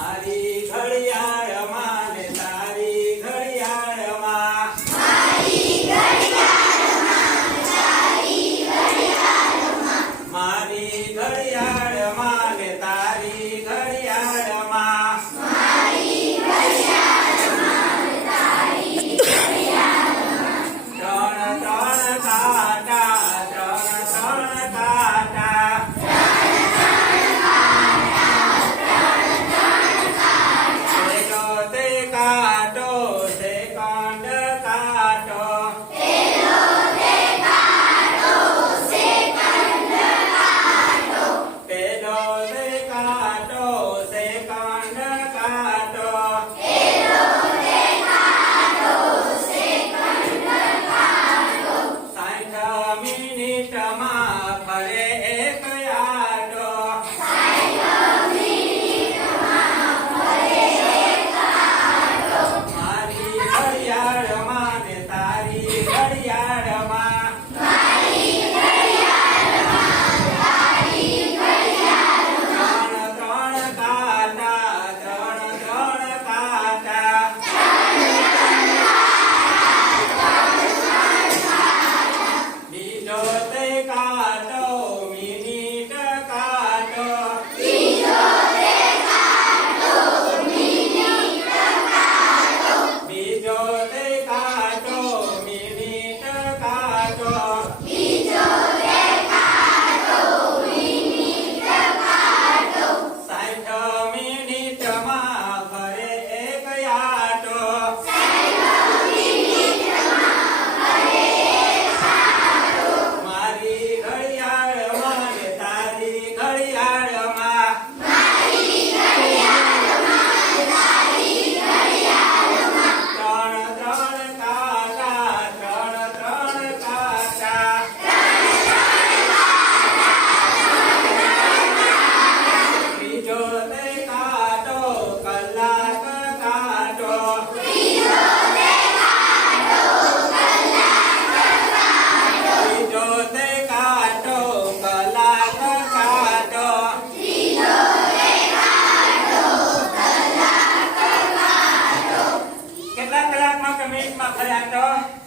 हरी घड़ी मा फले mga kalanto.